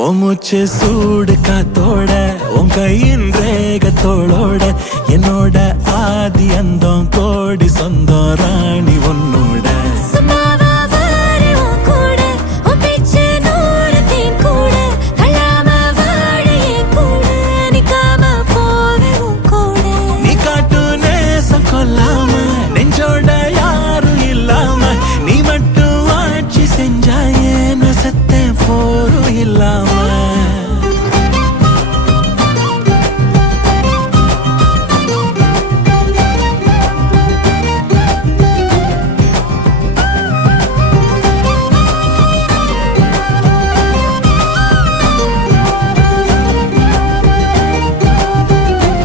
ஓ மூச்சு சூடு காத்தோட உன் கையின் ரேகத்தோளோட என்னோட ஆதி அந்தம் கோடி சொந்தம்